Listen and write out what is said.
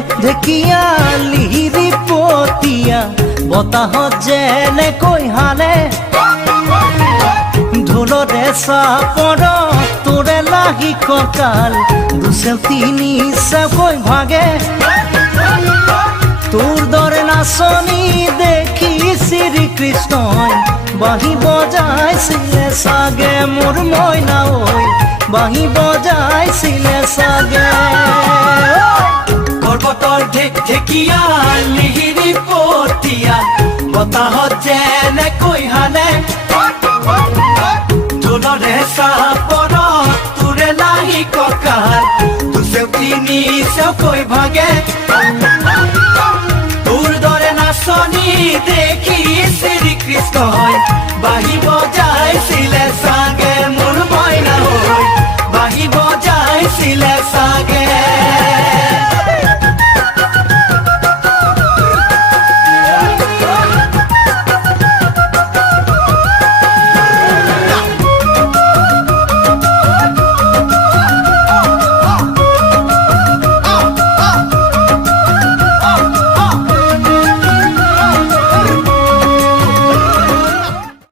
ঢেকঢেকীয়া লিহিৰি পতীয়া বতাহত যেনেকৈ হালে ঢোলৰে চাপৰ তোৰে লাগি কঁকাল দুচেও তিনি চেওকৈ ভাগে তোৰ দৰে নাচনি দেখি শ্ৰীকৃষ্ণই বাঁহী বজাইছিলে চাগে মোৰ মইনা ঐ বাঁহী বজাইছিলে চাগে পৰ্বতৰ ঢেকঢেকীয়া লিহিৰি পতীয়া বতাহত যেনেকৈ হালে ঢোলৰে চাপৰত তোৰে লাগি কঁকাল দুচেও তিনি চেওকৈ ভাগে তোৰ দৰে নাচনি দেখি শ্ৰীকৃষ্ণই বাঁহী বজাইছিলে